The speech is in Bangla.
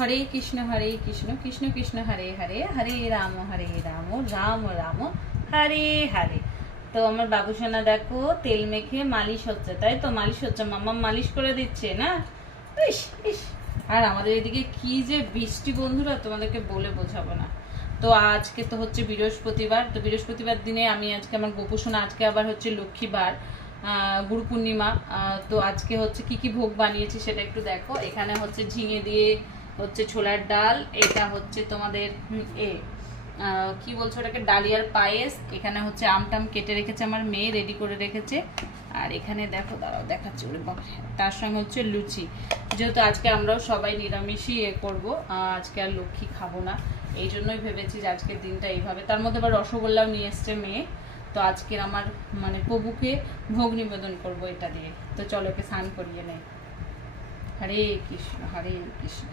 হরে কৃষ্ণ কৃষ্ণ কৃষ্ণ হরে হরে, হরে রাম রাম রাম হরে হরে। তো আমার বাবুসোনা দেখো তেল মেখে মালিশ হচ্ছে, তাই তো? মালিশ হচ্ছে, মাম্মা মালিশ করে দিচ্ছে না? ইস ইস। আর আমাদের এদিকে কি যে বৃষ্টি বন্ধুরা, তোমাদেরকে বলে বোঝাবো না। তো আজকে তো হচ্ছে বৃহস্পতিবার, তো বৃহস্পতিবার দিনে আমি আজকে আমার গোপুসোনা, আজকে আবার হচ্ছে লক্ষ্মীবার, গুরু পূর্ণিমা। তো আজকে হচ্ছে কি কি ভোগ বানিয়েছি সেটা একটু দেখো। এখানে হচ্ছে ঝিঙে দিয়ে হচ্ছে ছোলার ডাল, এটা হচ্ছে তোমাদের কি বলছো ওটাকে, ডালিয়ার পায়েস। এখানে হচ্ছে আমটাম কেটে রেখেছে আমার মেয়ে, রেডি করে রেখেছে। আর এখানে দেখো, দাঁড়াও দেখাচ্ছি, ওরে বাবা, তার সঙ্গে হচ্ছে লুচি। যেহেতু আজকে আমরাও সবাই নিরামিষই করবো, আজকে আর লক্ষ্মী খাবো না, এই জন্যই ভেবেছি যে আজকের দিনটা এইভাবে। তার মধ্যে আবার রসগোল্লাও নিয়ে এসছে মেয়ে। তো আজকের আমার মানে প্রভুকে ভোগ নিবেদন করব এটা দিয়ে। তো চলো ওকে স্নান করিয়ে নেই। হরে কৃষ্ণ হরে কৃষ্ণ।